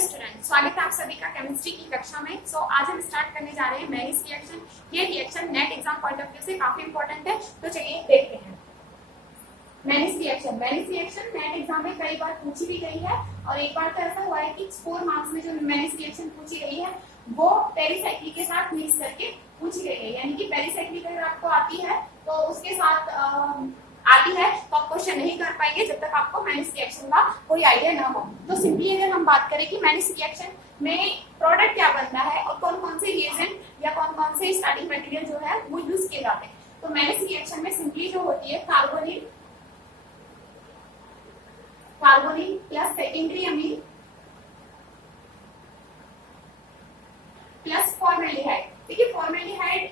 Student, स्वागत है आप सभी का केमिस्ट्री की कक्षा में। आज हम स्टार्ट करने जा रहे हैं मैरिस रिएक्शन। ये reaction net exam point of view से काफी इंपॉर्टेंट है, तो चलिए देखते हैं। मैरिस रिएक्शन नेट एग्जाम में कई बार पूछी भी गई है और एक बार तो ऐसा हुआ है कि 4 मार्क्स में जो मैरिस रिएक्शन पूछी गई है वो पेरिसाइक्लिक के साथ मिक्स करके पूछी गई है। यानी कि पेरिसाइक्लिक अगर आपको आती है तो उसके साथ आती है तो आप क्वेश्चन नहीं कर पाएंगे जब तक आपको मैरिस रिएक्शन का कोई आइडिया ना हो। तो सिंपली अगर हम बात करें कि मैरिस रिएक्शन में प्रोडक्ट क्या बनता है और कौन कौन से रिएजेंट या कौन कौन से स्टार्टिंग मटेरियल जो है वो यूज किए जाते हैं, तो मैरिस रिएक्शन में सिंपली जो होती है carbonyl plus secondary amine plus formaldehyde. देखिए फॉर्मेल्डिहाइड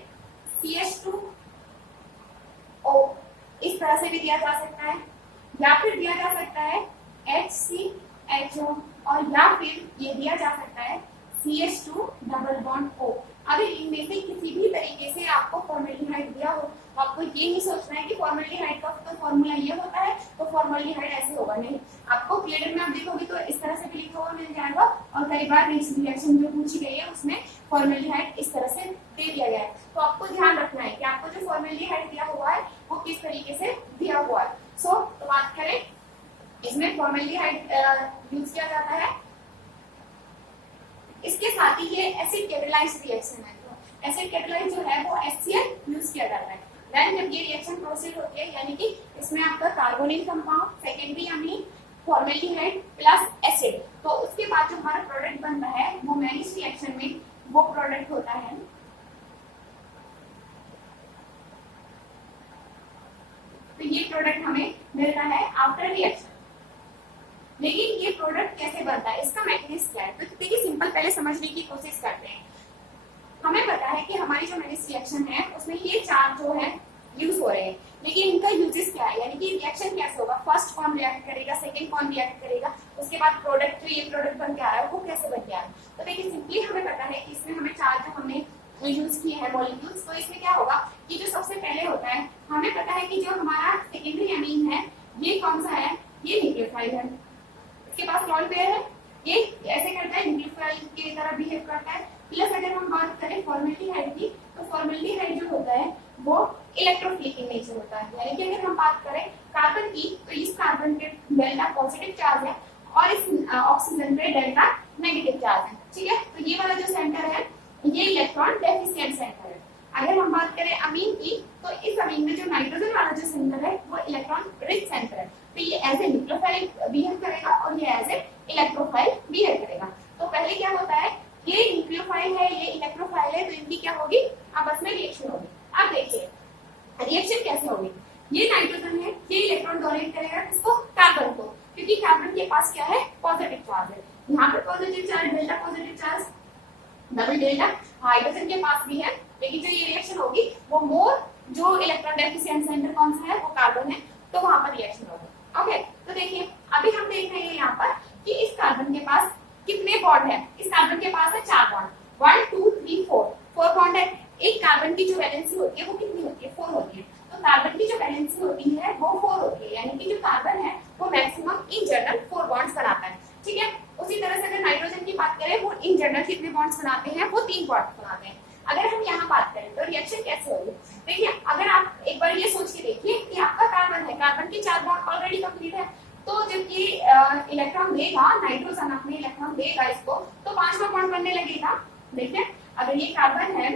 CH2O इस तरह से भी दिया जा सकता है या फिर दिया जा सकता है HCHO और या फिर ये दिया जा सकता है CH2 डबल बॉन्ड O। अगर इनमें से किसी भी तरीके से आपको फॉर्मेल्डिहाइड दिया हो तो आपको ये नहीं सोचना है कि फॉर्मेल्डिहाइड का तो फॉर्मूला ये होता है तो फॉर्मेल्डिहाइड ऐसे होगा, नहीं। आपको क्लियर में आप देखोगे तो इस तरह से भी लिखा हुआ मिल जाएगा और कई बार रिएक्शन जो पूछी गई है उसमें फॉर्मेल्डिहाइड इस तरह से दे दिया गया है। तो आपको ध्यान रखना है कि आपको जो फॉर्मेल्डिहाइड दिया हुआ है वो किस तरीके से दिया हुआ है। तो बात करें इसमें फॉर्मेल्डिहाइड यूज किया जाता है। इसके साथ ही ये एसिड कैटालाइज्ड रिएक्शन है, तो एसिड कैटालाइज्ड जो है वो HCl यूज किया जाता है। देन जब ये रिएक्शन प्रोसीड होती है यानी कि इसमें आपका carbonyl compound, secondary amine, formaldehyde plus acid, तो उसके बाद जो हमारा प्रोडक्ट बनता है वो मैरिस रिएक्शन में वो प्रोडक्ट होता है तो ये प्रोडक्ट हमें मिलता है आफ्टर रिएक्शन। लेकिन ये प्रोडक्ट कैसे बनता है, इसका मैकेनिज्म क्या है, तो देखिए सिंपल पहले समझने की कोशिश करते हैं। हमें पता है कि हमारी जो मैरिस रिएक्शन है उसमें ये चार जो है यूज हो रहे हैं, लेकिन इनका यूजेस क्या है, यानी कि रिएक्शन कैसे होगा, फर्स्ट कौन रिएक्ट करेगा, सेकंड कौन रिएक्ट करेगा, उसके बाद प्रोडक्ट जो ये प्रोडक्ट बन के आ रहा है वो कैसे बन के आ रहा है। तो देखिए सिंपली हमें पता है कि इसमें हमें चार जो हमने यूज किए हैं मॉलिक्यूल्स, तो इसमें क्या होगा कि जो सबसे पहले होता है हमें पता है कि जो हमारा सेकेंडरी अमीन है ये कौन सा है, ये न्यूक्लियोफाइल है। इसके पास लॉन पेयर है, ये ऐसे करता है न्यूक्लियोफाइल की तरह बिहेव करता है। प्लस अगर हम बात करें फॉर्मेल्डिहाइड की तो फॉर्मेल्डिहाइड जो होता है वो इलेक्ट्रोफिलिक इन नेचर होता है। यानी कि अगर हम बात करें कार्बन की तो इस कार्बन पे डेल्टा पॉजिटिव चार्ज है और इस ऑक्सीजन पे डेल्टा नेगेटिव चार्ज है, ठीक है। तो ये वाला जो सेंटर है ये इलेक्ट्रॉन डेफिशिएंट सेंटर है। अगर हम बात करें अमीन की तो इस अमीन में जो नाइट्रोजन वाला जो सेंटर है वो इलेक्ट्रॉन रिच सेंटर है, तो ये एज ए न्यूक्लियोफाइल बिहेव करेगा और ये एज ए इलेक्ट्रोफाइल बिहेव करेगा। तो पहले क्या होता है, ये न्यूक्लियोफाइल है ये इलेक्ट्रोफाइल है, तो इनकी क्या होगी आपस में रिएक्शन होगी। अब देखिए रिएक्शन कैसे होगी, ये नाइट्रोजन है ये इलेक्ट्रॉन डोनेट करेगा किसको, कार्बन को, क्योंकि कार्बन के पास क्या है पॉजिटिव चार्ज है। यहाँ पे positive charge delta positive charge double delta hydrogen के पास भी है, लेकिन जो ये रिएक्शन होगी वो मोर जो इलेक्ट्रॉन डेफिशिएंट सेंटर कौन सा है वो कार्बन है, तो वहां पर रिएक्शन होगी। ओके, तो देखिए अभी हम देख रहे हैं यहाँ पर कि इस कार्बन के पास कितने बॉन्ड है, इस कार्बन के पास है 4 बॉन्ड, 1 2 3 4 बॉन्ड है। एक कार्बन की जो वैलेंसी होती है वो कितनी होती है, 4 होती है। तो कार्बन की जो वैलेंसी होती है वो 4 होती है, यानी कि जो कार्बन है वो मैक्सिमम इन जनरल 4 बॉन्ड्स बनाता है, ठीक है। उसी तरह से अगर नाइट्रोजन की बात करें वो इन जनरल कितने बॉन्ड्स बनाते हैं, वो 3 बॉन्ड्स बनाते हैं। अगर हम यहाँ बात करें तो रिएक्शन कैसे होगी, देखिए अगर आप एक बार ये सोच के देखिए कि आपका कार्बन है, कार्बन के 4 बॉन्ड ऑलरेडी कंप्लीट है, तो जब ये इलेक्ट्रॉन देगा नाइट्रोजन अपने इलेक्ट्रॉन देगा इसको तो 5वां बॉन्ड बनने लगेगा। देखिए अगर ये कार्बन है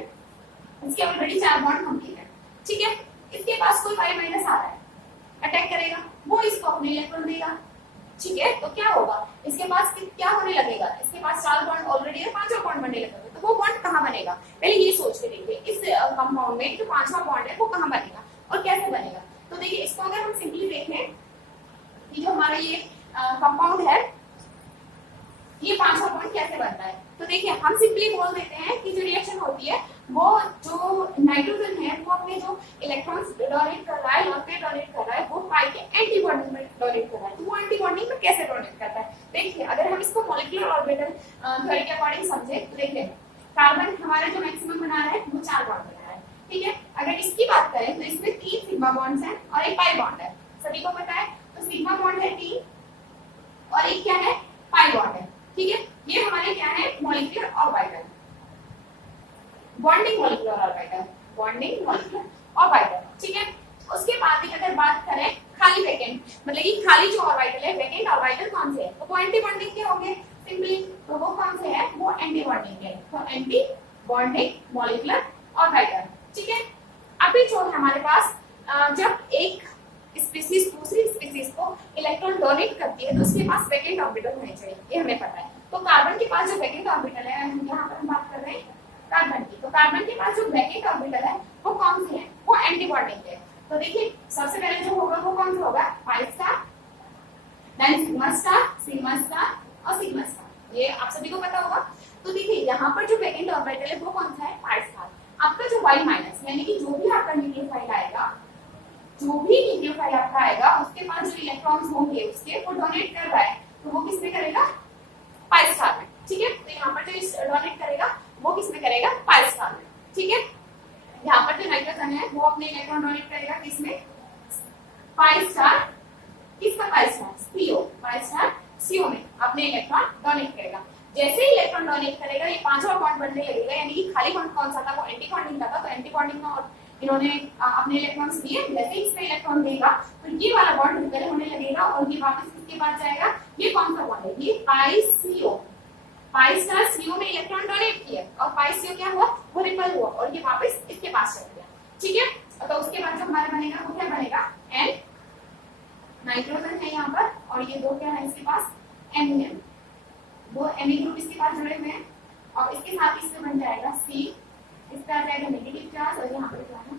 इसके ऑलरेडी 4 बॉन्ड कंप्लीट है, ठीक है। इसके पास कोई 5 माइनस आ रहा है, अटैक करेगा, वो इसको अपने इलेक्ट्रॉन देगा, ठीक है। तो क्या होगा, इसके पास क्या होने लगेगा, इसके पास 4 बॉन्ड ऑलरेडी है, 5वां बॉन्ड बनने लगेगा, तो वो बॉन्ड कहाँ बनेगा, पहले ये सोच के देखिए इस कंपाउंड में जो 5वां बॉन्ड है वो कहाँ बनेगा और कैसे बनेगा। तो देखिए इसको अगर हम सिंपली देखें कि जो हमारा ये कंपाउंड है ये 5वां बॉन्ड कैसे बनता है, तो देखिए हम सिंपली बोल देते हैं कि जो रिएक्शन होती है वो जो नाइट्रोजन है वो अपने जो इलेक्ट्रॉन्स डोनेट कर रहा है लॉन पे डोनेट कर रहा है वो पाई के एंटी बॉन्डिंग में डोनेट कर रहा है। तो वो एंटी बॉन्डिंग में कैसे डोनेट करता है, देखिए अगर हम इसको मॉलिक्यूलर ऑर्बिटल थ्योरी के अकॉर्डिंग समझे तो देखिए कार्बन हमारा जो मैक्सिमम बना रहा है वो 4 बॉन्ड बना रहा है, ठीक है। अगर इसकी बात करें तो इसमें 3 सिग्मा बॉन्ड्स हैं और एक पाई बॉन्ड है, सभी को पता है। तो सिग्मा बॉन्ड है 3 और एक क्या है पाई बॉन्ड है, ठीक है, ये हमारे क्या है molecular orbital, bonding molecular orbital, bonding molecular orbital. ठीक है, उसके बाद अगर बात करें खाली वैकेंट, मतलब कि खाली जो ऑर्बिटल है, वैकेंट ऑर्बिटल कौन से है, तो वो एंटी बॉन्डिंग के होंगे सिंपली, तो वो कौन से है, वो एंटी बॉन्डिंग के, तो एंटी बॉन्डिंग मॉलिक्यूलर ऑर्बिटल। ठीक है, अभी जो है हमारे पास जब एक स्पीशीज दूसरी स्पीशीज को इलेक्ट्रॉन डोनेट करती है तो उसके पास वैकेंट ऑर्बिटल होने चाहिए, ये हमें पता है। तो कार्बन के पास जो वैकेंट ऑर्बिटल है, यहाँ पर हम बात कर रहे हैं कार्बन की, तो कार्बन के पास जो वैकेंट ऑर्बिटल है वो कौन से हैं, वो एंटी बॉन्डिंग है। तो देखिए सबसे पहले जो होगा वो कौन सा होगा, pi star, then sigma star, sigma star और सिग्मा स्टार, ये आप सभी को पता होगा। तो देखिए यहाँ पर जो वैकेंट ऑर्बिटल है वो कौन सा है, पाई स्टार। आपका जो वाई माइनस यानी कि जो भी आपका न्यूक्लियोफाइल आएगा, जो भी न्यूक्लियोफाइल आपका आएगा उसके पास जो इलेक्ट्रॉन्स होंगे उसके वो डोनेट कर रहा है, तो वो किसमें करेगा, पाई स्टार में। ठीक है, तो यहाँ पर जो डोनेट करेगा वो किसमें करेगा, पाई स्टार में। ठीक है, यहाँ पर जो नाइट्रोजन है वो अपने इलेक्ट्रॉन डोनेट करेगा किसमें, पाई स्टार, किसका pi star, CO, pi star CO में अपने इलेक्ट्रॉन डोनेट करेगा। जैसे ही इलेक्ट्रॉन डोनेट करेगा ये पांचवा बॉन्ड बनने लगेगा, यानी कि खाली बॉन्ड कौन सा था, वो एंटी बॉन्डिंग का था, तो एंटी बॉन्डिंग में इन्होंने अपने इलेक्ट्रॉन्स दिए, जैसे ही इस पे इलेक्ट्रॉन देगा तो ये वाला बॉन्ड रिपेल होने लगेगा और ये वापस किसके पास जाएगा, ये कौन सा बॉन्ड है, ये पाई सीओ, पाई स्टार सीओ में इलेक्ट्रॉन डोनेट किया और पाई सीओ क्या हुआ, वो रिपेल हुआ और ये वापस इसके पास चला गया। ठीक है, तो उसके बाद जो हमारा बनेगा वो क्या बनेगा, एन, नाइट्रोजन है यहाँ पर और ये दो क्या है इसके पास, एमियन, वो एमी ग्रुप इसके पास जुड़े हुए हैं और इसके साथ इसमें बन जाएगा सी, इसका आ जाएगा नेगेटिव चार्ज और यहाँ पर क्या है।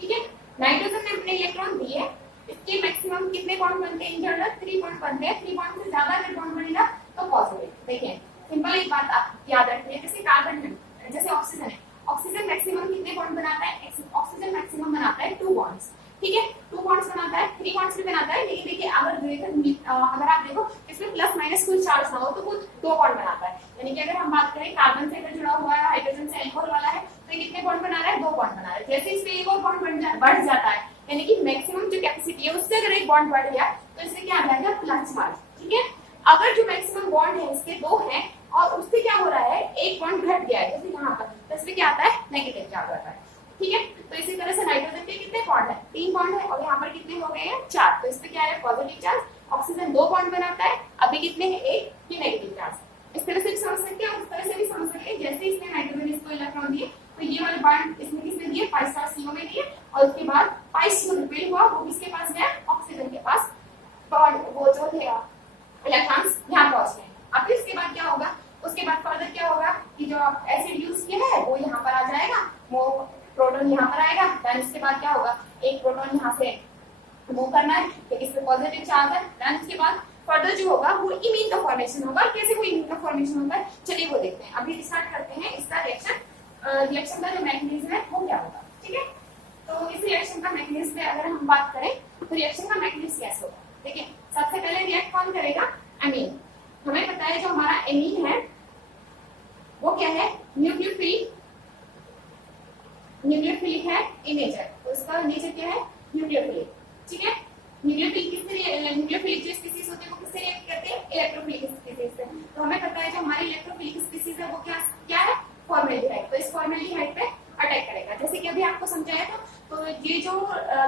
ठीक है, नाइट्रोजन ने अपने इलेक्ट्रॉन दिए, इसके मैक्सिमम कितने बॉन्ड बनते हैं, इन जनरल 3 बॉन्ड बनते हैं, 3 बॉन्ड से ज्यादा अगर बॉन्ड बनेगा तो पॉजिटिव। देखिए सिंपल एक बात आप याद रखिए, जैसे कार्बन है, जैसे ऑक्सीजन है, ऑक्सीजन मैक्सिमम कितने बॉन्ड बनाता है, ऑक्सीजन मैक्सिमम बनाता है 2 बॉन्ड्स। ठीक है, 2 बॉन्ड्स बनाता है, 3 बॉन्ड्स भी बनाता है, लेकिन देखिए अगर आप देखो इसमें प्लस माइनस कोई चार्ज ना हो तो वो 2 बॉन्ड बनाता है। यानी कि अगर हम बात करें कार्बन से अगर जुड़ा हुआ है, हाइड्रोजन से अल्कोहल वाला है, तो ये कितने बॉन्ड बना रहा है, 2 बॉन्ड बना रहा है। जैसे इसमें एक और बॉन्ड बढ़ जाता है, यानी कि मैक्सिमम जो कैपेसिटी है उससे अगर एक बॉन्ड बढ़ गया तो इससे क्या आ जाएगा, प्लस चार्ज। ठीक है, अगर जो मैक्सिमम बॉन्ड है इसके 2 हैं और उससे क्या हो रहा है, एक बॉन्ड घट गया है, जैसे यहाँ पर, तो इसमें क्या आता है, नेगेटिव चार्ज आता है। ठीक है, तो इसी तरह से नाइट्रोजन के कितने बॉन्ड है, 3 बॉन्ड है और यहाँ पर कितने हो गए हैं, 4, तो इसमें क्या है, पॉजिटिव चार्ज। ऑक्सीजन 2 बॉन्ड बनाता है, अभी कितने हैं, 1, ये नेगेटिव चार्ज। इस तरह से भी समझ सकते हैं, उस तरह से भी समझ सकते हैं। जैसे इसने नाइट्रोजन इसको इलेक्ट्रॉन दिए तो ये वाले बॉन्ड इसमें किसने दिए, पाई स्टार सीओ में दिए और उसके बाद पाई सीओ रिपेल हुआ, वो किसके पास गया, ऑक्सीजन के पास, बॉन्ड वो जो थे इलेक्ट्रॉन्स यहाँ पहुंच गए। अब इसके बाद क्या होगा, उसके बाद फर्दर क्या होगा कि जो आप एसिड यूज किया है वो यहाँ पर आ जाएगा, वो प्रोटॉन यहाँ पर आएगा, देन इसके बाद क्या होगा, एक प्रोटॉन यहाँ से मूव करना है, तो इस पे पॉजिटिव चार्ज है, देन इसके बाद फर्दर जो होगा वो इमीन का फॉर्मेशन होगा। कैसे वो इमीन का फॉर्मेशन होगा, चलिए वो देखते हैं। अभी स्टार्ट करते हैं इसका रिएक्शन का जो मैकेनिज्म है वो क्या होगा। ठीक है, तो इस रिएक्शन का मैकेनिज्म में अगर हम बात करें तो रिएक्शन का मैकेनिज्म कैसे होगा, देखिए सबसे पहले रिएक्ट कौन करेगा, एमीन। हमें पता है जो हमारा एमीन है वो क्या है, न्यूक्लियोफिलिक है इमेजर, तो इसका नेचर क्या है, न्यूक्लियोफिलिक। ठीक है, न्यूक्लियोफिलिक जो स्पीसीज होते हैं वो किससे रिएक्ट करते हैं, इलेक्ट्रोफिलिक स्पीसीज से। तो हमें पता है जो हमारी इलेक्ट्रोफिलिक स्पीसीज है वो क्या है, फॉर्मेल्डिहाइड, तो इस फॉर्मेल्डिहाइड पे अटैक करेगा। जैसे कि अभी आपको समझाया था, तो ये जो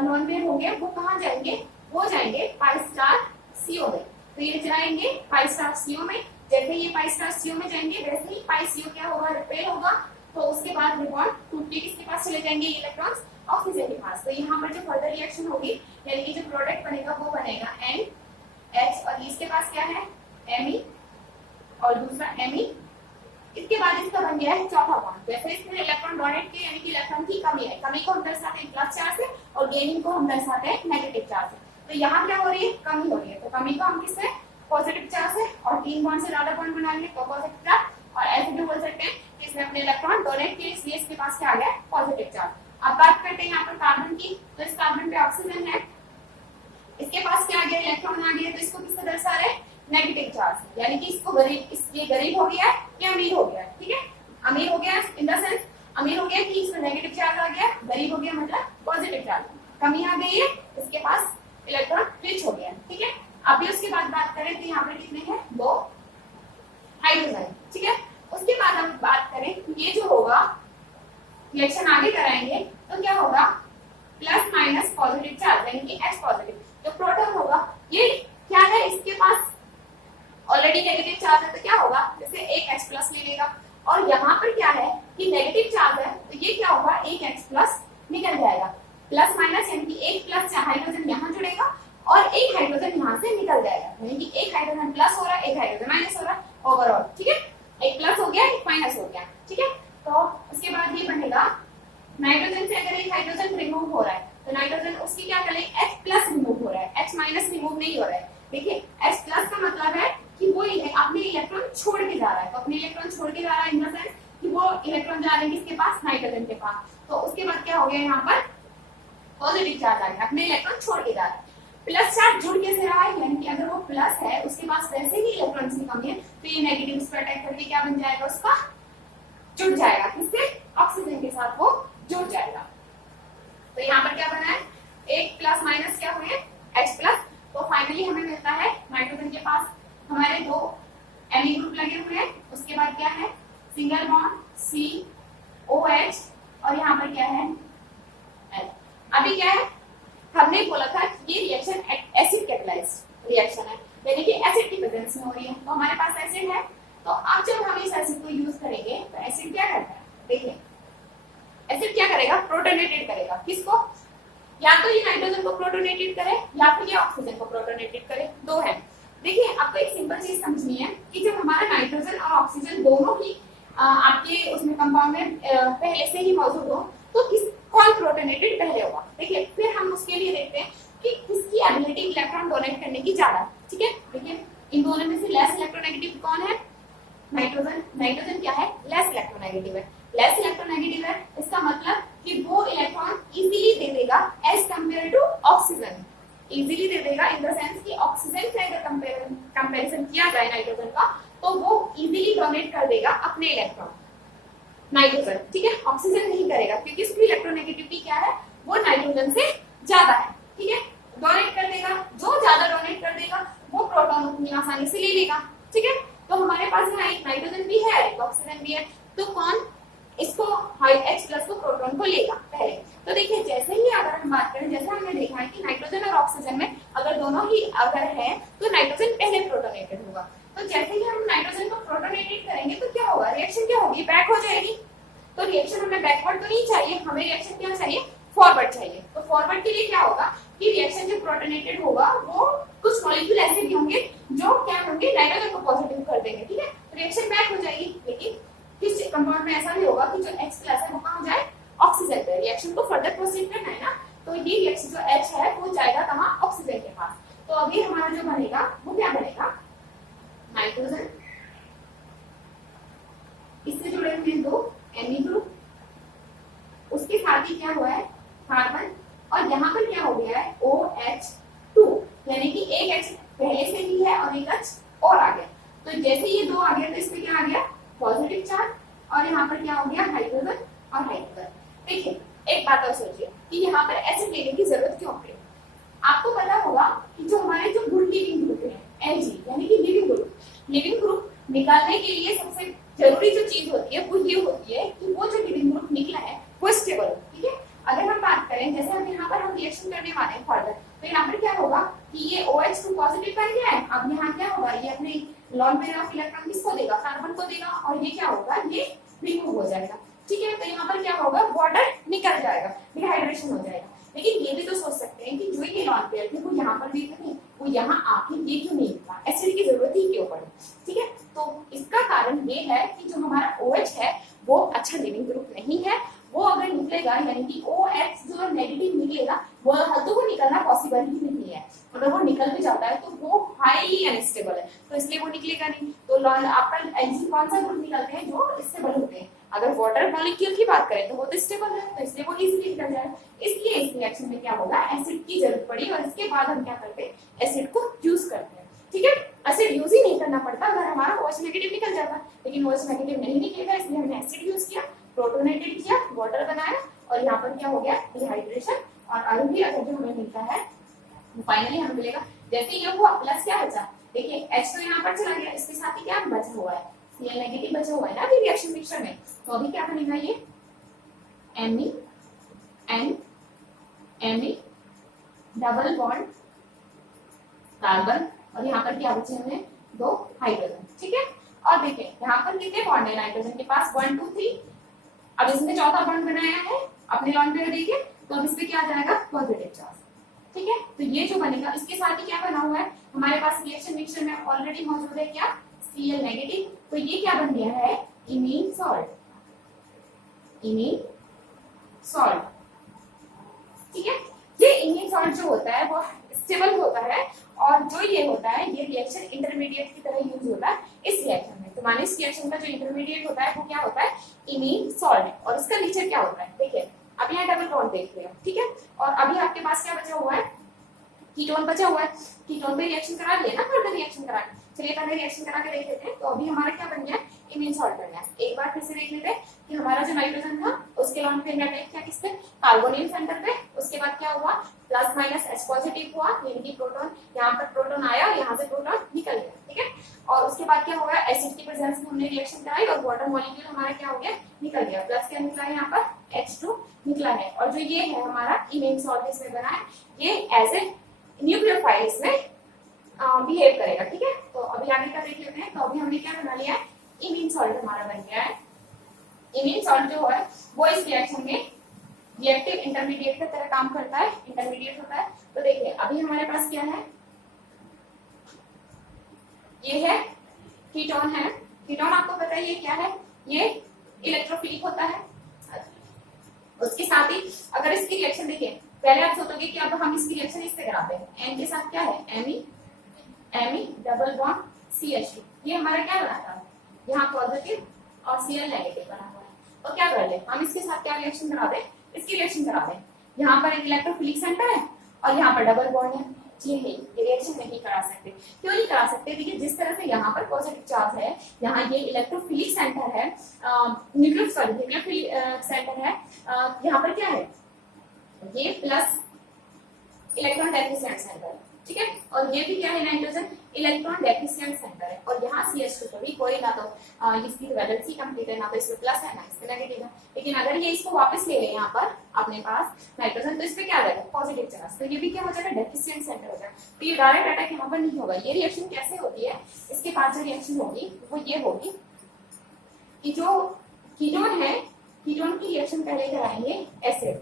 नॉन वेव होंगे वो कहाँ जाएंगे, वो जाएंगे पाई स्टार सीओ में, तो ये जाएंगे पाई स्टार सीओ में। जैसे ये पाई स्टार सीओ में जाएंगे वैसे ही पाई सीओ क्या होगा, रिपेल होगा, तो उसके बाद रिबॉन्ड टूट के किसके पास चले जाएंगे, इलेक्ट्रॉन्स ऑक्सीजन के पास। तो यहाँ पर जो फर्दर रिएक्शन होगी यानी कि जो प्रोडक्ट बनेगा वो बनेगा NH और इसके पास क्या है, Me और दूसरा Me। इसके बाद इसका बन गया है चौथा बॉन्ड। जैसे इसमें इलेक्ट्रॉन डोनेट के यानी कि इलेक्ट्रॉन की कमी है, कमी को हम दर्शाते हैं प्लस चार्ज से और गेनिंग को हम दर्शाते हैं नेगेटिव चार्ज से। तो यहाँ क्या हो रही है, कमी हो रही है, तो कमी को हम किससे, पॉजिटिव चार्ज से, और 3 बॉन्ड से ज्यादा बॉन्ड बना लिए तो पॉजिटिव चार्ज, और ऐसे भी बोल सकते हैं कि इसने अपने इलेक्ट्रॉन डोनेट किए इसलिए इसके पास क्या आ गया, पॉजिटिव चार्ज। अब बात करते हैं यहाँ पर कार्बन की, तो इस कार्बन पे ऑक्सीजन है, इसके पास क्या आ गया, इलेक्ट्रॉन आ गया, तो इसको किससे दर्शा रहे, नेगेटिव चार्ज, यानी कि इसको ये गरीब हो गया है या अमीर हो गया। ठीक है, अमीर हो गया इन द सेंस, अमीर हो गया कि इसमें नेगेटिव चार्ज आ गया, गरीब हो गया मतलब पॉजिटिव चार्ज, कमी आ गई है, इसके पास इलेक्ट्रॉन रिच हो गया। ठीक है, अभी उसके बाद बात करें तो यहाँ पे कितने हैं, 2, नाइट्रोजन, ठीक है। उसके बाद हम बात करें ये जो होगा रिएक्शन आगे कराएंगे तो क्या होगा, प्लस माइनस पॉजिटिव चार्ज यानी कि H पॉजिटिव, जो प्रोटॉन होगा ये क्या है, इसके पास ऑलरेडी नेगेटिव चार्ज है तो क्या होगा, जैसे एक H प्लस ले लेगा, और यहाँ पर क्या है कि नेगेटिव चार्ज है तो ये क्या होगा, एक H प्लस निकल जाएगा, प्लस माइनस यानी कि एक प्लस हाइड्रोजन यहाँ जुड़ेगा और एक हाइड्रोजन यहाँ से निकल जाएगा, यानी कि एक हाइड्रोजन प्लस हो रहा है, एक हाइड्रोजन माइनस हो रहा है ओवरऑल, ठीक है। एक प्लस हो गया, एक माइनस हो गया, ठीक है। तो उसके बाद ये बनेगा, नाइट्रोजन से अगर एक हाइड्रोजन रिमूव हो रहा है तो नाइट्रोजन उसकी क्या करें, H प्लस रिमूव हो रहा है, H माइनस रिमूव नहीं हो रहा है। देखिए H प्लस का मतलब है कि वो अपने इलेक्ट्रॉन छोड़ के जा रहा है, तो अपने इलेक्ट्रॉन छोड़ के जा रहा है इन द सेंस कि वो इलेक्ट्रॉन जा रहे हैं किसके पास, नाइट्रोजन के पास। तो उसके बाद क्या हो गया, यहाँ पर पॉजिटिव चार्ज आ गया, अपने इलेक्ट्रॉन छोड़ के जा रहा है। प्लस चार्ज जुड़ कैसे रहा है, यानी कि अगर वो प्लस है उसके पास वैसे ही इलेक्ट्रॉन की कमी है तो ये नेगेटिव उस पर अटैक करके क्या बन जाएगा, उसका जुड़ जाएगा, किससे, ऑक्सीजन के साथ वो जुड़ जाएगा। तो यहाँ पर क्या बना है, एक प्लस माइनस क्या हुए, H प्लस। तो फाइनली हमें मिलता है नाइट्रोजन के पास हमारे दो Ni ग्रुप लगे हुए हैं, उसके बाद क्या है, सिंगल बॉन्ड COH और यहाँ पर क्या है L। अभी क्या है, हमने बोला था कि ये रिएक्शन एसिड कैटालाइज्ड रिएक्शन है, यानी कि एसिड की प्रेजेंस में हो रही है। तो हमारे पास एसिड है, तो अब जब हम इस एसिड को यूज करेंगे तो एसिड क्या करता है, देखिए एसिड क्या करेगा, प्रोटोनेटेड करेगा, किसको, या तो ये नाइट्रोजन को प्रोटोनेटेड करे या फिर ये ऑक्सीजन को प्रोटोनेटेड करे, दो है। देखिए आपको एक सिंपल चीज समझनी है कि जब हमारा नाइट्रोजन और ऑक्सीजन दोनों ही आपके उसमें कंपाउंड में पहले से ही मौजूद हो तो कौन प्रोटोनेटेड पहले होगा। देखिए फिर हम उसके लिए देखते हैं कि किसकी एबिलिटी इलेक्ट्रॉन डोनेट करने की ज्यादा, ठीक है। देखिए इन दोनों में से लेस इलेक्ट्रोनेगेटिव कौन है, नाइट्रोजन। नाइट्रोजन क्या है, लेस इलेक्ट्रोनेगेटिव है, लेस इलेक्ट्रोनेगेटिव है, इसका मतलब कि वो इलेक्ट्रॉन इजीली दे देगा as compare to oxygen, easily दे देगा इन द सेंस कि ऑक्सीजन से अगर कंपैरिजन किया जाए नाइट्रोजन का तो वो इजीली डोनेट कर देगा अपने इलेक्ट्रॉन, नाइट्रोजन, ठीक है। ऑक्सीजन नहीं करेगा क्योंकि उसकी इलेक्ट्रोनेगेटिविटी क्या है, वो नाइट्रोजन से ज्यादा है, ठीक है। डोनेट कर देगा, जो ज्यादा डोनेट कर देगा वो प्रोटॉन उतनी आसानी से ले लेगा, ठीक है। तो हमारे पास यहाँ एक नाइट्रोजन भी है, एक ऑक्सीजन भी है, तो कौन इसको H प्लस को प्रोटॉन को लेगा पहले। तो देखिए जैसे ही अगर हम बात करें, जैसे हमने देखा है कि नाइट्रोजन और ऑक्सीजन में अगर दोनों ही अगर है तो नाइट्रोजन पहले प्रोटोनेटेड होगा। तो जैसे ही हम नाइट्रोजन को प्रोटोनेटेड करेंगे तो क्या होगा, रिएक्शन क्या होगी, बैक हो जाएगी। तो रिएक्शन हमें बैकवर्ड तो नहीं चाहिए, हमें रिएक्शन क्या चाहिए, फॉरवर्ड चाहिए। तो फॉरवर्ड के लिए क्या होगा कि रिएक्शन जो प्रोटोनेटेड होगा वो कुछ मॉलिक्यूल ऐसे भी होंगे जो क्या होंगे, नाइट्रोजन को पॉजिटिव कर देंगे, ठीक है। रिएक्शन बैक हो जाएगी। लेकिन किस कंपाउंड में ऐसा भी होगा कि जो H प्लस है वो कहाँ हो जाए, ऑक्सीजन पे। रिएक्शन को फर्दर प्रोसीड करना है ना, तो ये रिएक्शन जो H है वो जाएगा कहाँ, ऑक्सीजन के पास। तो अभी हमारा जो बनेगा वो क्या बनेगा, नाइट्रोजन, इससे जुड़े हुए दो Ni ग्रुप, उसके साथ ही क्या हुआ है कार्बन, और यहाँ पर क्या हो गया है OH2, यानी कि एक H पहले से ही है और एक H और आ गया। तो जैसे ये दो आ गया तो इसमें क्या आ गया, पॉजिटिव चार्ज, और यहाँ पर क्या हो गया, हाइड्रोजन और हाइड्रोजन। देखिए एक बात और सोचिए कि यहाँ पर एसिड लेने की जरूरत क्यों पड़ी। आपको पता होगा कि जो हमारे जो गुड लिविंग ग्रुप है Lg, यानी कि लिविंग ग्रुप निकालने के लिए सबसे जरूरी जो चीज होती है वो ये होती है कि वो जो लिविंग ग्रुप निकला है वो स्टेबल हो, ठीक है। अगर हम बात करें जैसे हम यहाँ पर हम रिएक्शन करने वाले हैं फर्दर, तो यहाँ पर क्या होगा कि ये OH2 पॉजिटिव बन गया है। अब यहाँ क्या होगा, ये अपने लॉन पेयर ऑफ इलेक्ट्रॉन किसको देगा, कार्बन को देगा, और ये क्या होगा, ये रिमूव हो जाएगा, ठीक है। तो यहाँ पर क्या होगा, वाटर निकल जाएगा, डिहाइड्रेशन हो जाएगा। लेकिन ये भी तो सोच सकते हैं कि जो ये लॉन पेयर थे वो यहाँ पर भी थे, वो यहाँ आके ये क्यों नहीं निकला, एसिड की जरूरत ही क्यों पड़ी, ठीक है। तो इसका कारण ये है कि जो हमारा OH है वो अच्छा लिविंग ग्रुप नहीं है। वो अगर निकलेगा यानी कि OH जो नेगेटिव निकलेगा तो वो निकलना पॉसिबल ही नहीं है। अगर वो निकल भी जाता है तो वो हाईली अनस्टेबल है, तो इसलिए वो निकलेगा नहीं। तो आपका Lg कौन सा ग्रुप निकलते हैं जो स्टेबल होते हैं। अगर वाटर मॉलिक्यूल की बात करें तो वो तो स्टेबल है, तो इसलिए वो इजीली निकल जाए। इसलिए इस रिएक्शन में क्या होगा, एसिड की जरूरत पड़ी, और इसके बाद हम क्या करते हैं, एसिड को यूज करते हैं, ठीक है। एसिड यूज ही नहीं करना पड़ता अगर हमारा OH नेगेटिव निकल जाता, लेकिन OH नेगेटिव नहीं निकलेगा, इसलिए हमने एसिड यूज किया, प्रोटोनेटेड किया, वाटर बनाया, और यहाँ पर क्या हो गया, डिहाइड्रेशन। और अभी अगर जो हमें मिलता है फाइनली हमें मिलेगा, जैसे ये हुआ प्लस क्या बचा, देखिए H तो यहाँ पर चला गया, इसके साथ ही क्या बचा हुआ है Cl नेगेटिव बचा हुआ है ना अभी रिएक्शन मिक्सचर में, तो अभी क्या बनेगा ये Me डबल बॉन्ड कार्बन, और यहाँ पर क्या बचे हुए हैं 2 हाइड्रोजन, ठीक है। और देखिए यहाँ पर कितने बॉन्ड है नाइट्रोजन के पास 1 2 3, अब इसने चौथा बॉन्ड बनाया है अपने लॉन पेयर देखिए, तो अब इस पे क्या आ जाएगा पॉजिटिव चार्ज, ठीक है। तो ये जो बनेगा इसके साथ ही क्या बना हुआ है हमारे पास रिएक्शन मिक्सचर में ऑलरेडी मौजूद है क्या Cl नेगेटिव, तो ये क्या बन गया है इमीन सॉल्ट, ठीक है। ये इमीन सॉल्ट जो होता है वो स्टेबल होता है, और जो ये होता है ये रिएक्शन इंटरमीडिएट की तरह यूज होता है इस रिएक्शन में। तो माने इस रिएक्शन का जो इंटरमीडिएट होता है वो क्या होता है इमीन सॉल्ट, और इसका नेचर क्या होता है देखिए, अब यहाँ डबल बॉन्ड देख रहे हो, ठीक है। और अभी आपके पास क्या बचा हुआ है कीटोन बचा हुआ है, कीटोन पे रिएक्शन करा लिया ना, फर्दर रिएक्शन करा, चलिए पहले रिएक्शन करा के देख लेते हैं। तो अभी हमारा क्या बन गया इमीन सॉल्ट बन गया। एक बार फिर से देख लेते हैं कि हमारा जो नाइट्रोजन था उसके लॉन्ग पेयर में अटैक किया किस पे कार्बोनिल सेंटर पे, उसके बाद क्या हुआ प्लस माइनस H पॉजिटिव हुआ, यानी कि प्रोटॉन यहाँ पर प्रोटॉन आया, यहाँ से प्रोटॉन निकल गया, ठीक है। और उसके बाद क्या हुआ एसिड की प्रेजेंस में हमने रिएक्शन कराई और वाटर मॉलिक्यूल हमारा क्या हो गया निकल गया, प्लस क्या निकला है यहाँ पर H2 निकला है। और जो ये है हमारा इमीन सॉल्ट इसमें बना है, ये एज ए न्यूक्लियोफाइल इसमें बिहेव करेगा, ठीक है। तो अभी आगे का देख लेते हैं। तो अभी हमने क्या बना लिया है इमीन सॉल्ट हमारा बन गया है। इमीन सॉल्ट जो है वो इस रिएक्शन में रिएक्टिव इंटरमीडिएट की तरह काम करता है, इंटरमीडिएट होता है। तो देखिए अभी हमारे पास क्या है, ये है कीटोन है। कीटोन आपको पता है ये क्या है, ये इलेक्ट्रोफिलिक होता है। उसके साथ ही अगर इसकी रिएक्शन देखिए, पहले आप सोचोगे कि अब हम इसकी रिएक्शन इससे कराते हैं, एन के साथ क्या है Me डबल बॉन्ड CH2, ये हमारा क्या बना था यहाँ पॉजिटिव और Cl नेगेटिव बना हुआ है। तो क्या कर ले हम इसके साथ क्या रिएक्शन करा दें, इसकी रिएक्शन करा दें। यहाँ पर एक इलेक्ट्रोफिलिक सेंटर है और यहाँ पर डबल बॉन्ड है, ये रिएक्शन नहीं करा सकते। क्यों नहीं करा सकते, देखिए जिस तरह से यहाँ पर पॉजिटिव चार्ज है, यहाँ ये इलेक्ट्रोफिलिक सेंटर है, न्यूक्लियोफिलिक सेंटर है, यहाँ पर क्या है ये प्लस इलेक्ट्रॉन डेफिशिएंट सेंटर, ठीक है। और ये भी क्या है नाइट्रोजन इलेक्ट्रॉन डेफिशिएंट सेंटर है, और यहाँ CH2 को भी कोई ना तो इसकी वैलेंसी कंप्लीट है, ना तो इसमें प्लस है ना इसमें नेगेटिव है। लेकिन अगर ये इसको वापस ले लें यहाँ पर अपने पास नाइट्रोजन, तो इसमें क्या आ जाएगा पॉजिटिव चार्ज, तो ये भी क्या हो जाएगा डेफिशिएंट सेंटर हो जाएगा। तो ये डायरेक्ट अटैक यहाँ पर नहीं होगा। ये रिएक्शन कैसे होती है, इसके बाद जो रिएक्शन होगी वो ये होगी कि जो कीटोन है, कीटोन की रिएक्शन पहले कराएंगे एसिड,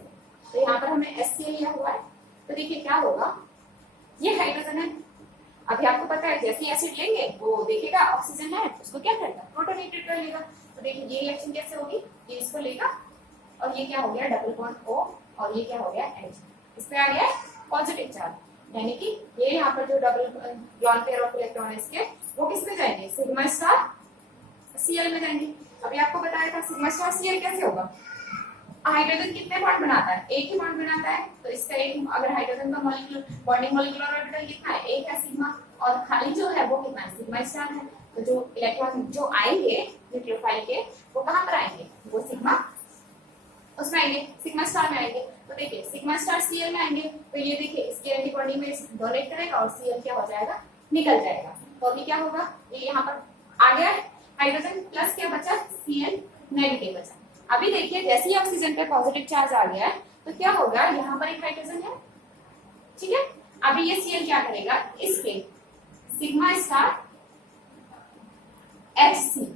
तो यहाँ पर हमने HCl लिया हुआ है। तो देखिए क्या होगा, ये हाइड्रोजन है, अभी आपको पता है जैसे एसिड लेंगे वो देखेगा ऑक्सीजन है, उसको क्या करेगा प्रोटोनेटेड कर लेगा। तो देखिए ये रिएक्शन कैसे होगी, ये इसको लेगा और ये क्या हो गया डबल बॉन्ड O, और ये क्या हो गया H, इसमें आ गया पॉजिटिव चार्ज, यानी कि ये यहाँ पर जो double lone pair of electron इसके वो किस में जाएंगे सिग्मा स्टार Cl में जाएंगे। अभी आपको बताया था सिग्मा स्टार Cl कैसे होगा, हाइड्रोजन कितने बॉन्ड बनाता है, एक ही बॉन्ड बनाता है। तो इसका एक अगर हाइड्रोजन का मॉलिक्यूल बॉन्डिंग मॉलिक्यूलर ऑर्बिटल कितना है, एक है सिग्मा, और खाली जो है वो कितना है सिग्मा स्टार है। तो जो इलेक्ट्रॉन जो आएंगे न्यूक्लियोफाइल के वो कहाँ पर आएंगे, वो सिग्मा उसमें आएंगे, सिग्मा स्टार में आएंगे। तो देखिए सिग्मा स्टार Cl में आएंगे, तो ये देखिए इसके एंटीबॉडी में डोनेट करेगा और Cl क्या हो जाएगा निकल जाएगा। तो अभी क्या होगा, ये यहाँ पर आ गया हाइड्रोजन प्लस क्या बचा Cl नेगेटिव बचा। अभी देखिए जैसे ही ऑक्सीजन पे पॉजिटिव चार्ज आ गया है तो क्या होगा, यहाँ पर एक हाइड्रोजन है, ठीक है। अभी ये Cl क्या करेगा, इसके सिग्मा स्टार Hc,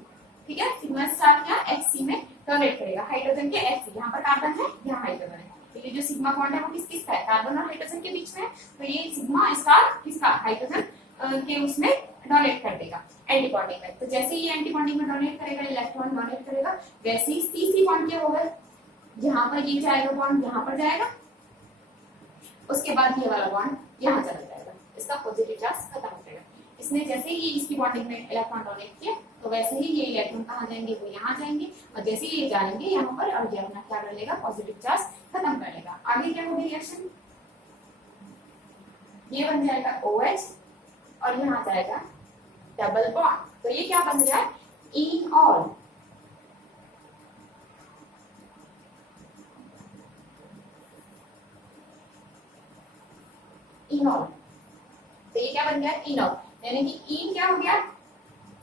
ठीक है, सिग्मा स्टार क्या Hc में डोनेट करेगा, हाइड्रोजन के Hc, यहाँ पर कार्बन है यहाँ हाइड्रोजन है, तो ये जो सिग्मा बॉन्ड है वो किस किसका है कार्बन और हाइड्रोजन के बीच में। तो ये सिग्मा स्टार किसका हाइड्रोजन के उसमें डोनेट कर देगा एंटीबॉडी में। तो जैसे ही एंटीबॉडी में डोनेट करेगा, इलेक्ट्रॉन डोनेट करेगा, वैसे ही CC बॉन्ड क्या होगा, यहाँ पर ये जाएगा बॉन्ड यहाँ पर जाएगा, उसके बाद ये वाला बॉन्ड यहाँ चला जाएगा, इसका पॉजिटिव चार्ज खत्म हो जाएगा। इसने जैसे ही इसकी बॉन्डिंग में इलेक्ट्रॉन डोनेट किया तो वैसे ही ये इलेक्ट्रॉन कहाँ जाएंगे, वो यहाँ जाएंगे, और जैसे ही ये जाएंगे यहाँ पर, और ये अपना क्या कर लेगा पॉजिटिव चार्ज खत्म कर लेगा। आगे क्या होगी रिएक्शन, ये बन जाएगा OH और यहाँ जाएगा डबल बॉन्ड, तो ये क्या बन गया इनऑल। इनऑल, तो ये क्या बन गया इनऑल, यानी कि इन क्या हो गया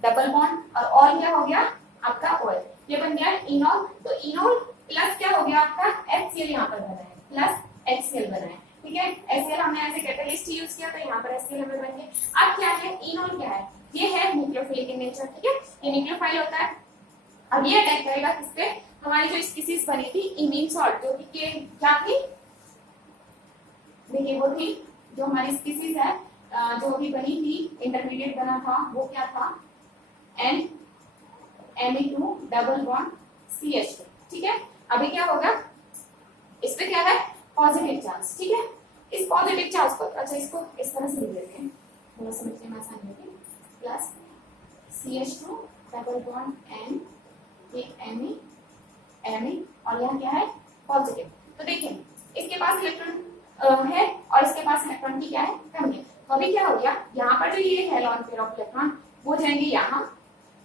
डबल बॉन्ड और ऑल क्या हो गया आपका ऑयल, ये बन गया इनॉल। तो इनॉल प्लस क्या हो गया आपका HCl यहाँ पर बना है, प्लस HCl बना है, ठीक है। HCl हमने एज ए कैटलिस्ट यूज किया तो यहाँ पर HCl हमें बन गया। अब क्या है इनॉल, क्या है ये है न्यूक्लियोफिलिक इन नेचर, ठीक है, ये न्यूक्लियोफाइल होता है। अब ये अटैक करेगा किसपे, हमारी जो स्पीसीज बनी थी इमीन सॉल्ट, जो कि क्या थी, देखिए वो थी जो हमारी स्पीसीज है जो अभी बनी थी, इंटरमीडिएट बना था वो क्या था Na2 डबल बॉन्ड CH2, ठीक है। अभी क्या होगा, इस पे क्या है पॉजिटिव चार्ज, ठीक है। इस पॉजिटिव चार्ज को, अच्छा इसको इस तरह से लिख देते हैं थोड़ा समझने में आसानी होगी, plus CH2 double bond N, ये Na और यहाँ क्या है पॉजिटिव। तो देखिए इसके पास इलेक्ट्रॉन है और इसके पास इलेक्ट्रॉन की क्या है कमी है। तो अभी क्या हो गया, यहाँ पर जो ये है लॉन पेयर ऑफ इलेक्ट्रॉन वो जाएंगे यहाँ,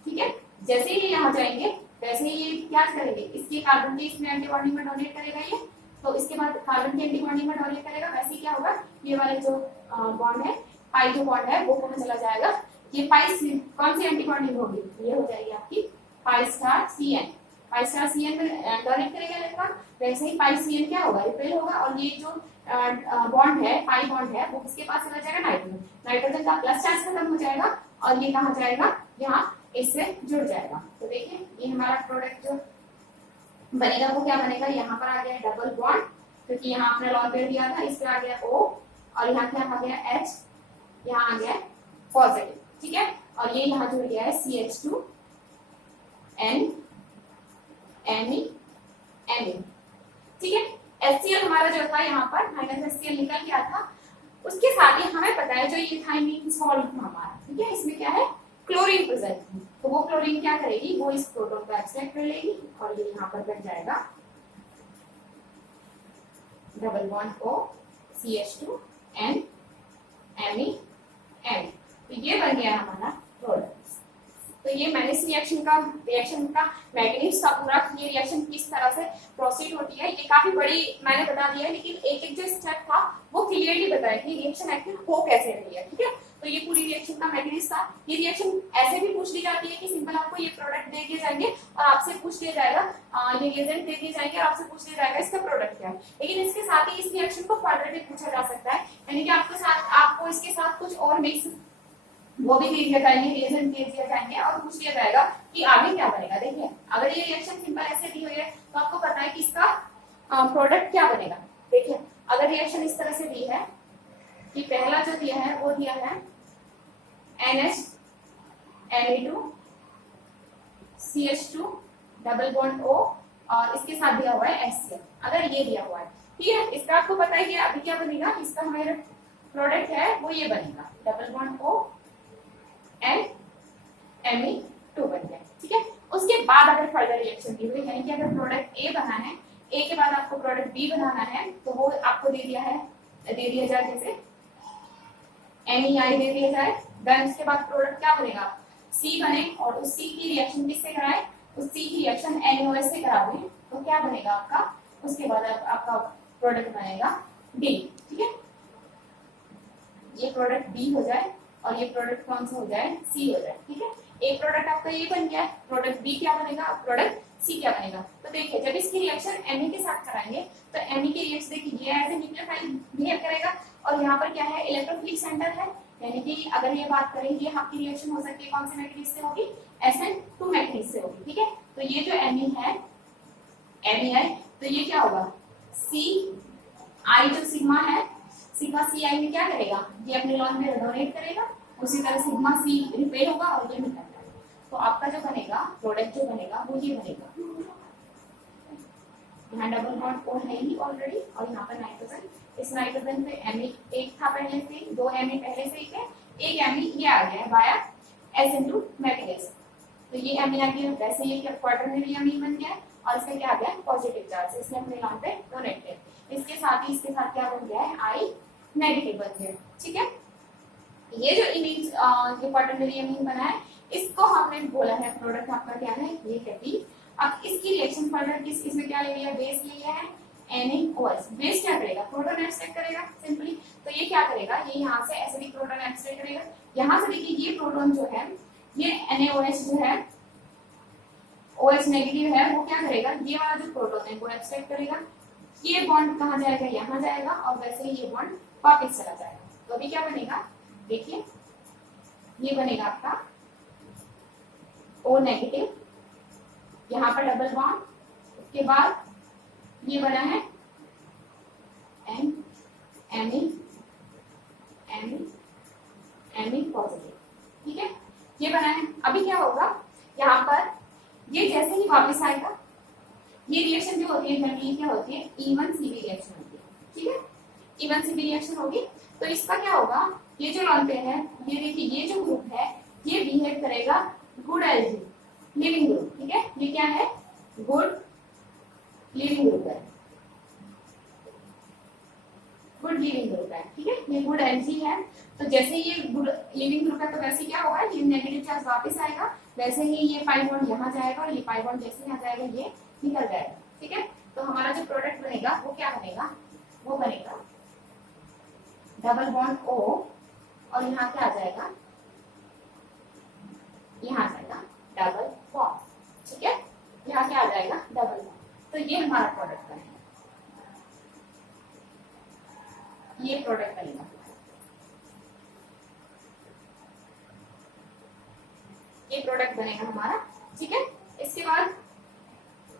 ठीक है। जैसे ही यहाँ जाएंगे वैसे ही ये क्या करेंगे, इसकी कार्बन की इसमें एंटीबॉडी में डोनेट करेगा ये, तो इसके बाद कार्बन की एंटीबॉडी में डोनेट करेगा, वैसे ही क्या होगा ये वाले जो बॉन्ड है पाई जो बॉन्ड है वो कहाँ चला जाएगा, ये पाई कौन सी एंटीबॉडी होगी, ये हो जाएगी आपकी pi star CN, pi star CN में डोनेट करेगा इलेक्ट्रॉन, वैसे ही पाई CN क्या होगा रिपेल होगा और ये जो बॉन्ड है पाई बॉन्ड है वो किसके पास चला जाएगा नाइट्रोजन, नाइट्रोजन का प्लस चार्ज खत्म हो जाएगा और ये कहाँ जाएगा यहाँ इससे जुड़ जाएगा। तो देखिए ये हमारा प्रोडक्ट जो बनेगा वो क्या बनेगा, यहाँ पर आ गया डबल बॉन्ड क्योंकि यहाँ आपने लॉन पेयर दिया था, इस पे आ गया O और यहाँ क्या आ गया H, यहाँ आ गया पॉजिटिव, ठीक है। और ये यहाँ जुड़ गया है CH2 N Ne, ठीक है। HCl हमारा जो था यहाँ पर माइनस HCl निकल गया था, उसके साथ ही हमें पता है जो ये था इमीन सॉल्ट था हमारा, ठीक है, इसमें क्या है क्लोरीन प्रेजेंट थी, तो वो क्लोरीन क्या करेगी, वो इस प्रोटॉन को एक्सट्रैक्ट कर लेगी और ये यहाँ पर बन जाएगा double bond O CH2 N Ne, तो ये बन गया हमारा प्रोडक्ट। तो ये मैंने इस रिएक्शन का मैकेनिज्म था पूरा, ये रिएक्शन किस तरह से प्रोसीड होती है ये काफी बड़ी मैंने बता दिया है, लेकिन एक एक जो स्टेप था वो क्लियरली बताया कि रिएक्शन एक्चुअली हो कैसे रही है, ठीक है। तो ये पूरी रिएक्शन का मैकेनिज्म था। ये रिएक्शन ऐसे भी पूछ ली जाती है कि सिंपल आपको ये प्रोडक्ट दे दिए जाएंगे और आपसे पूछ लिया जाएगा, ये रिएजेंट दे दिए जाएंगे और आपसे पूछ लिया जाएगा इसका प्रोडक्ट क्या है। लेकिन इसके साथ ही इस रिएक्शन को फर्दर भी पूछा जा सकता है, यानी कि आपको इसके साथ कुछ और मिक्स वो भी दे दिया जाएंगे, रिएजेंट दे दिया जाएंगे और पूछ लिया जाएगा कि आगे क्या बनेगा। देखिए अगर ये रिएक्शन सिंपल ऐसे दी हुई है तो आपको पता है कि इसका प्रोडक्ट क्या बनेगा। देखिए अगर रिएक्शन इस तरह से दी है कि पहला जो दिया है वो दिया है NH Na2 CH2 double bond O और इसके साथ दिया हुआ है HCl, अगर ये दिया हुआ है, ठीक है। इसका आपको पता है कि अभी क्या बनेगा, इसका हमारा प्रोडक्ट है वो ये बनेगा double bond O and Me2 बन गया, ठीक है। उसके बाद अगर फर्दर रिएक्शन दी हुई, यानी कि अगर प्रोडक्ट A बना है, A के बाद आपको प्रोडक्ट B बनाना है, तो वो आपको दे दिया जाए जैसे NEI दे दिया जाए, देन उसके बाद प्रोडक्ट क्या बनेगा C बने और उस C की रिएक्शन किससे कराए, उस C की रिएक्शन NaOH से करा दें तो क्या बनेगा आपका, उसके बाद आपका प्रोडक्ट बनेगा D, ठीक है। ये प्रोडक्ट B हो जाए और ये प्रोडक्ट कौन सा हो जाए C हो जाए, ठीक है। एक प्रोडक्ट आपका ये बन गया, प्रोडक्ट B क्या बनेगा, प्रोडक्ट C क्या बनेगा। तो देखिए जब इसकी रिएक्शन Ne के साथ कराएंगे तो Ne की रिएक्शन देखिए ये एज ए न्यूक्लियोफाइल बिहेव करेगा और यहाँ पर क्या है इलेक्ट्रोफिलिक सेंटर है, यानी कि अगर ये बात करें ये आपकी रिएक्शन हो सकती है कौन से मैग्नीज से होगी, SN2 मैग्नीज से होगी, ठीक है। तो ये जो Ne है तो ये क्या होगा CI जो सिग्मा है, सिग्मा CI में क्या करेगा, ये अपने लॉन में डोनेट करेगा, उसी तरह सिग्मा C रिपेल होगा और ये निकल जाएगा। तो आपका जो बनेगा प्रोडक्ट जो बनेगा वो ये बनेगा, यहाँ डबल बॉन्ड O है ही ऑलरेडी और यहाँ पर नाइट्रोजन, इस नाइट्रोजन पे Me एक था पहले से, दो Me पहले से ही थे, एक Me ये आ गया है वाया SN2 मैग्नीज, तो ये Me आ गया, वैसे ये क्वार्टरनरी अमीन बन गया है और इसका क्या आ गया पॉजिटिव चार्ज, इसने अपने लॉन पे डोनेट किया, इसके साथ क्या बन गया है I नेगेटिव बन गया, ठीक है। ये जो इमीन ये क्वार्टरनरी अमीन बना है इसको हमने बोला है प्रोडक्ट आपका क्या है, ये है B। अब इसकी रिएक्शन फर्दर इसमें क्या ले लिया, बेस ले लिया है NaOH, बेस क्या करेगा प्रोटॉन एब्स्ट्रैक्ट करेगा सिंपली, तो ये क्या करेगा, ये यहाँ से एसिडिक प्रोटॉन एब्स्ट्रैक्ट करेगा। यहाँ से देखिए ये प्रोटॉन जो है ये NaOH जो है OH नेगेटिव है, वो क्या करेगा, ये वाला जो प्रोटॉन है वो एक्सट्रैक्ट करेगा, ये बॉन्ड कहाँ जाएगा, यहाँ जाएगा, और वैसे ही ये बॉन्ड वापस चला जाएगा। तो अभी क्या बनेगा, देखिए ये बनेगा आपका O नेगेटिव, यहाँ पर डबल बॉन्ड, उसके बाद ये बना है N Me पॉजिटिव, ठीक है, ये बना है। अभी क्या होगा, यहाँ पर ये जैसे ही वापस आएगा, ये रिएक्शन जो होती है जनरली क्या होती है, इवन सीबी रिएक्शन होती है, ठीक है, इवन सीबी रिएक्शन होगी। तो इसका क्या होगा, ये जो लॉन पेयर है, ये देखिए ये जो ग्रुप है ये बिहेव करेगा गुड एल्जी लिविंग ग्रुप, ठीक है, ये क्या है, गुड लिविंग ग्रुप है, गुड लिविंग ग्रुप है, ठीक है, ये गुड एल्जी है। तो जैसे ये गुड लिविंग ग्रुप है तो वैसे क्या होगा, ये नेगेटिव चार्ज वापस आएगा, वैसे ही ये पाई बॉन्ड यहाँ जाएगा, और ये पाई बॉन्ड जैसे यहाँ जाएगा ये निकल जाएगा, ठीक है। तो हमारा जो प्रोडक्ट बनेगा वो क्या बनेगा, वो बनेगा डबल बॉन्ड O, और यहाँ क्या आ जाएगा, यहाँ आ जाएगा डबल बॉन्ड, ठीक है, यहाँ क्या आ जाएगा, डबल बॉन्ड। तो ये हमारा प्रोडक्ट बनेगा, ये प्रोडक्ट बनेगा, ये प्रोडक्ट बनेगा हमारा, ठीक है। इसके बाद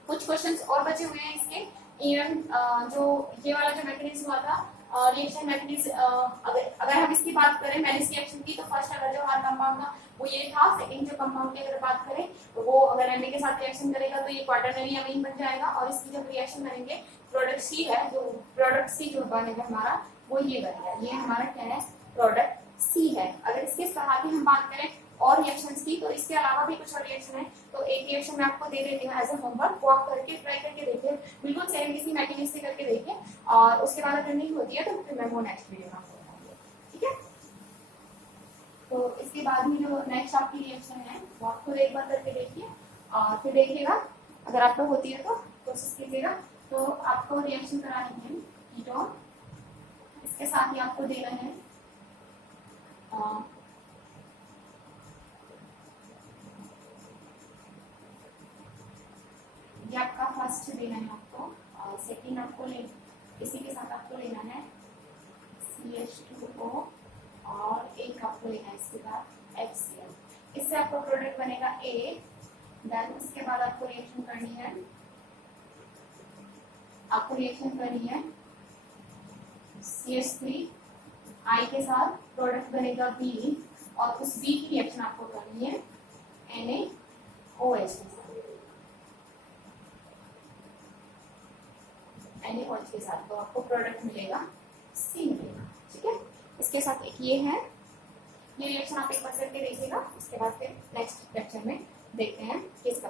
कुछ क्वेश्चंस और बचे हुए हैं इसके, इवन जो ये वाला जो मैकेनिज्म हुआ था रिएक्शन मैकेनिज्म, अगर हम इसकी बात करें मेलिस रिएक्शन की, तो फर्स्ट अगर जो हमारा कंपाउंड था वो ये था, सेकंड जो कंपाउंड की अगर बात करें तो वो अगर Na के साथ रिएक्शन करेगा तो ये क्वाटरनरी अमीन बन जाएगा, और इसकी जब रिएक्शन करेंगे प्रोडक्ट सी है, जो प्रोडक्ट सी जो बनेगा हमारा वो ये बनेगा, ये हमारा क्या है, प्रोडक्ट सी है। अगर इसके साथ ही हम बात करें और रिएक्शंस की, तो इसके अलावा भी कुछ और रिएक्शन है, तो एक रिएक्शन मैं आपको दे देती हूँ एज अ होमवर्क, वो आप करके ट्राई करके देखिए, बिल्कुल सेम इसी मैकेनिज्म से करके देखिए, और उसके बाद अगर नहीं होती है तो फिर मैं वो नेक्स्ट वीडियो में आपको बताऊंगी, ठीक है। तो इसके बाद में जो नेक्स्ट आपकी रिएक्शन है वो आपको एक बार करके देखिए, और फिर देखिएगा अगर आपको होती है तो कोशिश कीजिएगा। तो आपको रिएक्शन करानी है कीटोन, इसके साथ ही आपको देना है ये आपका फर्स्ट देना है आपको, और सेकंड आपको इसी के साथ आपको लेना है CH2O, और एक आपको लेना है इसके बाद HCl। इससे आपको प्रोडक्ट बनेगा A। देन उसके बाद आपको रिएक्शन करनी है, CH3I के साथ, प्रोडक्ट बनेगा B, और उस B की रिएक्शन आपको करनी है NaOH के साथ, NaOH के साथ, तो आपको प्रोडक्ट मिलेगा C मिलेगा, ठीक है। इसके साथ एक ये है, ये रिएक्शन आप एक बार करके देखिएगा, उसके बाद फिर नेक्स्ट लेक्चर में देखते हैं कि इसका